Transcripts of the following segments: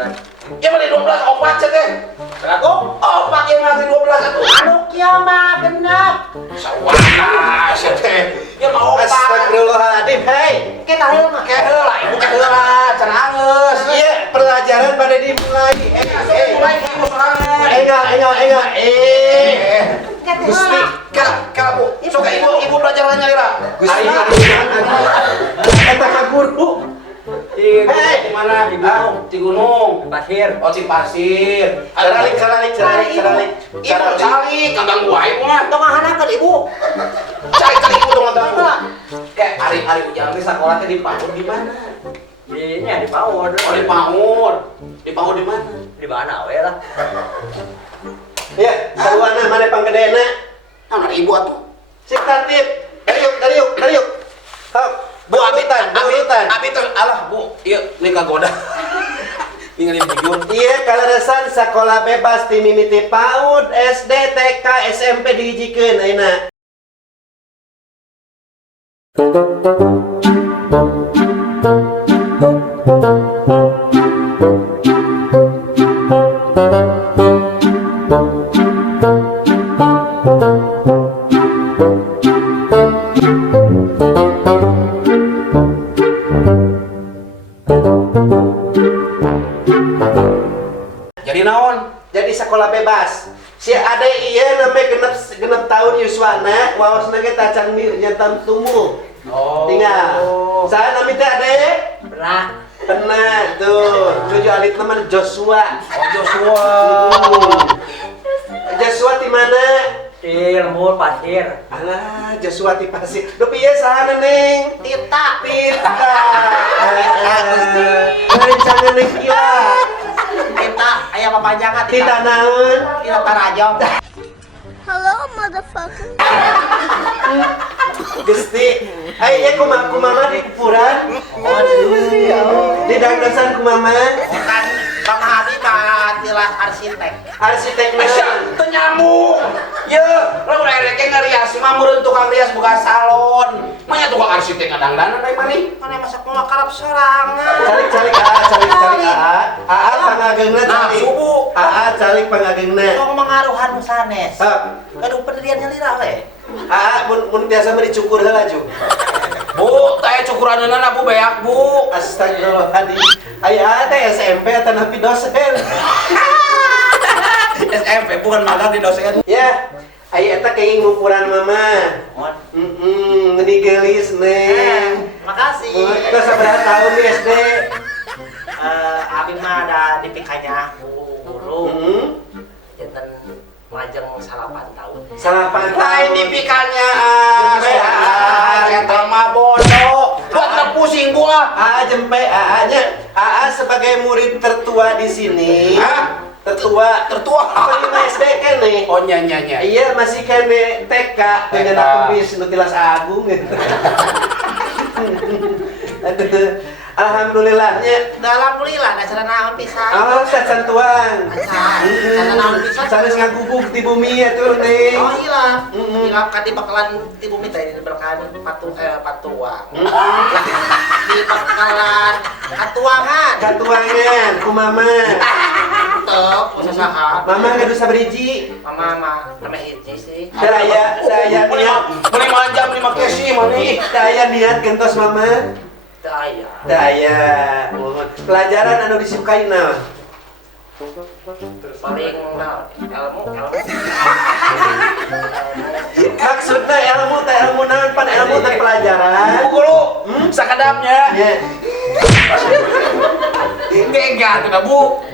12. Ya beli 12 opat cek teh. Berapa? Opat yang nanti 12 atuh. Anu kieu mah genep. Sawana cek teh. Ya mau opat. Astagfirullahaladzim, hei. Kita heula mah. Kayak heula, ibu kayak heula, can angeus. Iya, pelajaran pada dimulai. Mulai ibu sorangan. Enggak. Kita Gusti, heula. Kala Bu. Sok ibu pelajarannya ira. Gusti, eta ka guru. Di Hei. mana? Di gunung. Di gunung. Pasir. Oh, di pasir. Caralik. Ibu cari, kagak gua ibu mah. Tong ngahanakeun ibu. Cari ibu dong ngadang. Kayak hari-hari ujang teh sakola teh di PAUD di mana? Di ini di PAUD. Oh, di PAUD. Di PAUD di mana? Di mana we lah. Ya, saruana mana panggedena? Anak ibu atuh. Si Tatip. Dari yuk. Hap. Bu abitan. Berurutan. Abi teh alah Bu, ieu ini kagoda. Ningali bujur. Iya, kaleresan sekolah bebas di mimiti PAUD, SD, TK, SMP dihijikeun ayeuna. Jadi naon? Jadi sekolah bebas. Si ade ieu namanya genep tahun yuswana, waosna ge tacan nyantam tumbuh. Oh. Tinggal. Saha nami teh ade? Pernah. Pernah tuh. Cucu alit nama Joshua. Oh, Joshua. Joshua di mana? Di lembur pasir. Alah, Joshua di pasir. Duh piye saha Neng? Tita. Rencangan Neng kieu. Tita aya papanjangan Tita naon? Tita Tarajong. Hello, motherfucker. Gusti, aya kumaha di kuburan? Di dangdasan kumaha? Kan Bang Hadi mah tilas arsitek. Arsitek Masya, naon? teu nyambung. Ye, lamun ereke ngarias mah meureun tukang rias boga salon. Manya tukang arsitek ngadangdanan bae mani. Mana masak mau karep sorangan. Calik Aa pangageungna calik. Nah, subuh. Calik pangageungna. Tong mengaruhan sanes. Hap. Aduh pendiriannya lira we. Mun biasa mah dicukur heula ju. Bu, teh cukuranana Bu beak Bu. Astagfirullahaladzim. Aya teh SMP atau napi dosen. SMP bukan magang di dosen. Ya, aya eta kenging ngukuran mama. Ngeni gelis Neng. Makasih. Kita sabaraha tahun di SD? Abi mah ada di pikanya guru. Jantan lajeng 8 tahun. Salapan Lain tahun. di pikannya eta mah bodoh. Buat pusing gua. Jempe nya. Sebagai murid tertua di sini. Hah? Tertua. Kelima SD kene. Oh nya. Iya masih kene TK dengan kumis nu tilas agung. Aduh, alhamdulillahnya. Alhamdulillah dasar naon pisan. Oh, sacan tuang. Dasar naon pisan. Sanes ngagubuk di bumi ya tuh nih. Oh hilap. Hilap kati bakalan di bumi teh diberkahan patuang. Di bakalan katuangan. Katuangan, ku mama. Tek, usaha saha. Mama nggak bisa beriji. Mama mah namanya hiji sih. Daya niat, Mending manjam 5 kesi mani. daya niat gentos mama. Daya. Daya. Pelajaran anu disukai naon? Paling ilmu. Maksudnya ilmu teh ilmu naon pan ilmu teh pelajaran. Bu guru, sakadapnya. Ya. Enggak tuh Bu.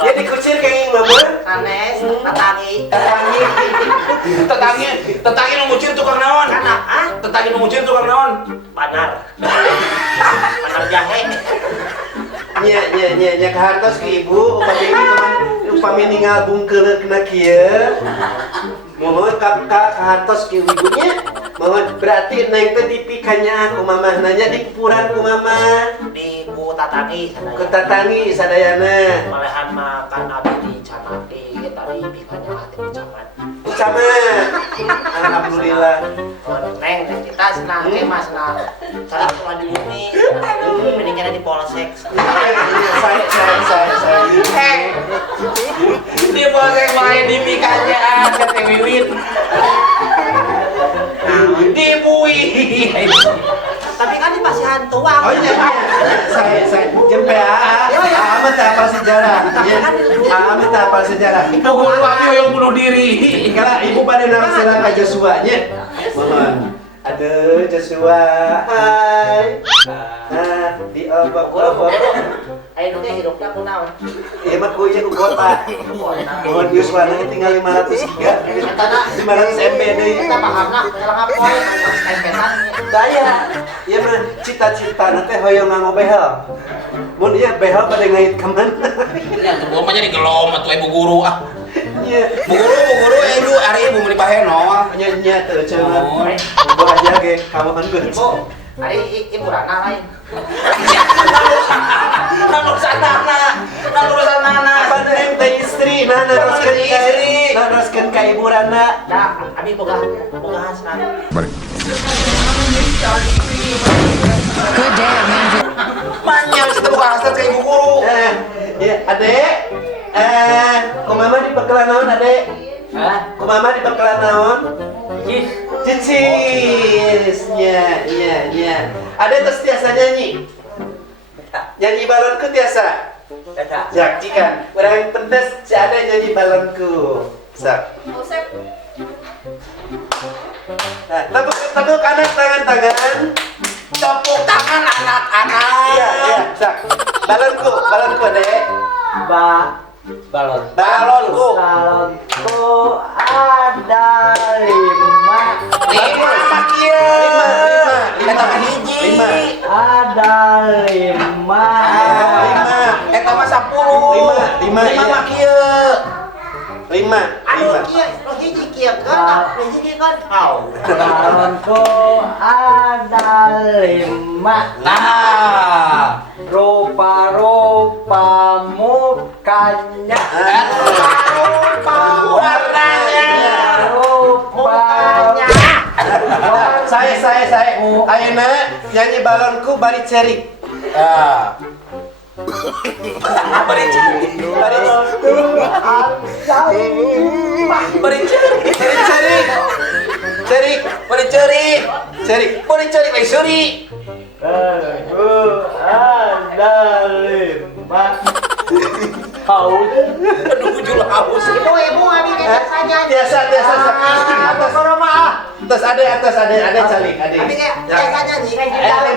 Ya dikusir kenging mama. Sanes, tatangi. Tetanggi nu ngucir tukang naon? Kana, Tetanggi nu ngucir tukang naon? Banar. Banar jahe. Nya kahartos ke ibu upami ninggal bungkeun kena kieu. Mohon kahartos ke ibunya. Mohon berarti neng teh dipikanya aku mamah nanya di kuburan ku mama. Di ku tatangi sadaya. Ku tatangi sadayana. Malahan makan abi di camat di tadi pikanya hati di camat. Camat. Alhamdulillah. Neng kita senang mas senang. Cara sekolah di bumi. Mendingan di polsek. Saya Dia boleh main di pikanya Teh Wiwit. Dibui. Tapi kan ini masih hantuang. Oh iya, saya jempe amat apa sejarah. Ya, amat apa sejarah. Itu guru aku yang bunuh diri. Kalau ibu pada nama silang aja Joshua-nya. Mohon. Aduh, Joshua. Hai. Nah, di apa? Ayo teh hidupnya kunaon. Iya mah kuenya ku kota. Mohon Joshua nanti tinggal 500 giga. 500 MB deui. Kita pahamna telah ngapoe empetan. Daya. Ieu mah cita-cita teh hoyong ngangobehel. Mun ieu behel pada ngait ka mana? Ya tuh gua mah jadi gelom atuh ibu guru ah. Iya. Bu guru ibu ari ibu meuli paheno. Nya teu cenah. Ibu aja ge kamuhan geus. Ibu, hari ibu Rana lain. Urusan nana. Apa ente istri? Nah, naroskeun ka ibu Rana. Nah, abi boga hasna. Good day, Amanda. Manyang situ buka hasrat ke ibu guru. Ya, Adek. Kumaha di pekela naon, Adek? Hah? Kumaha di pekela naon? Jis. Cicis. Nya. Adek terus tiasa nyanyi. Nyanyi balonku tiasa. Dada. Jak cikan. Urang pentes si Adek nyanyi balonku. Sak. Nah, tepuk kanan tangan. Tepuk tangan anak-anak. Iya, sak. Balonku Adek. Balon. Balonku. Balonku ada 5. Lima makia. Eta mah hiji. 5. Ada 5. Eta mah 10. Lima, Lima iya. makia. 5. Anu kieu, lo hiji kieu kan, lo hiji kan. Balonku ada 5. Nah. Rupa-rupa mukanya. Rupa warnanya. Rupa-rupa. Saya. Ayeuna nyanyi balonku bari cerik. Ah. Beri cari. Beri cari. Aku ada 5. Haus. Aduh, jujur haus. Ibu abi biasanya. Biasa. Atas Atas ada calik. Abi kayak biasanya nyi.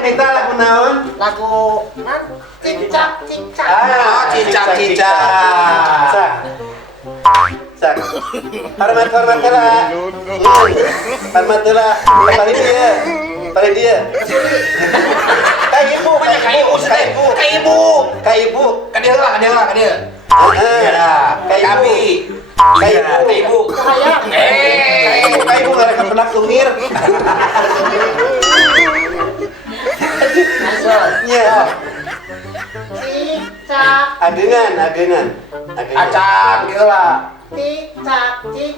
Kita lagu naon? Lagu nan cicak. Cicak. Sak. Hormat lah. Paling dia. Kayak ibu banyak kayak ibu. Kan dia. Kayak abi. Kayak ibu. Kayak ibu nggak pernah tungir. Iya. Cicak. Agengan. Acak gitu lah. Cicak, ding.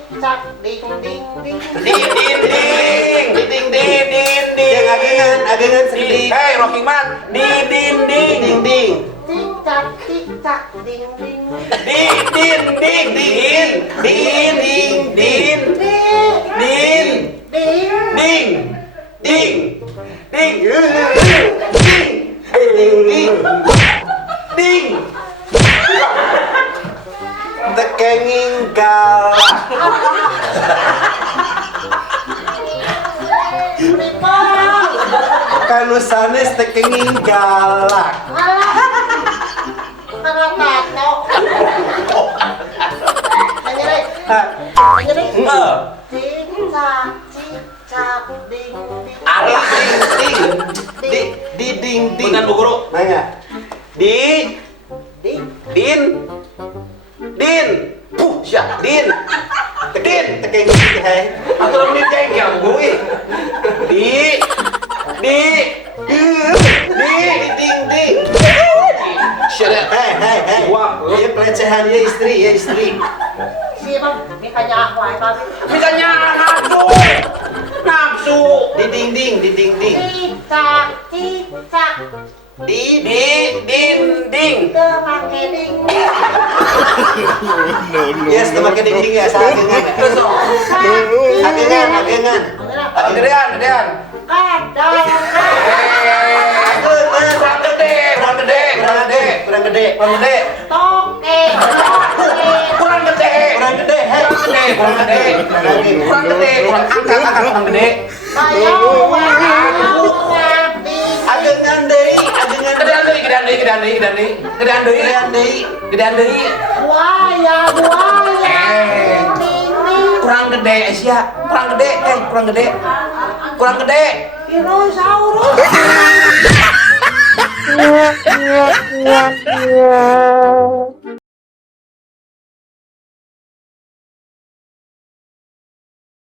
Yang agengan sedih. Hei, Rocky Man, di dinding. Cicak, ding. Tekenging galak. Kanu sanes tekenging galak. Karena tato. Menyerah. Cicak, ding. Alah, Ding. Bener, Bu Guru. Nanya. Din. Siap. Tekenging hai. Atau lebih jengkel, Bu Guru. Ding. Shut up. Hei. Wah, Iya pelecehan ya istri. Siapa? Mikanya aku aja tapi. misalnya nafsu. Di ding. Cicak. Di Di dinding. Teu make ding. Yes, teu make ding-ding ya sageungan. Terus dong. Ageungan. Gedean. Kurang gede. Kurang gede. Kurang gede. Ageungan deui, ageungan. Gedean deui. Kurang gede, Asia. Kurang gede. Yeah.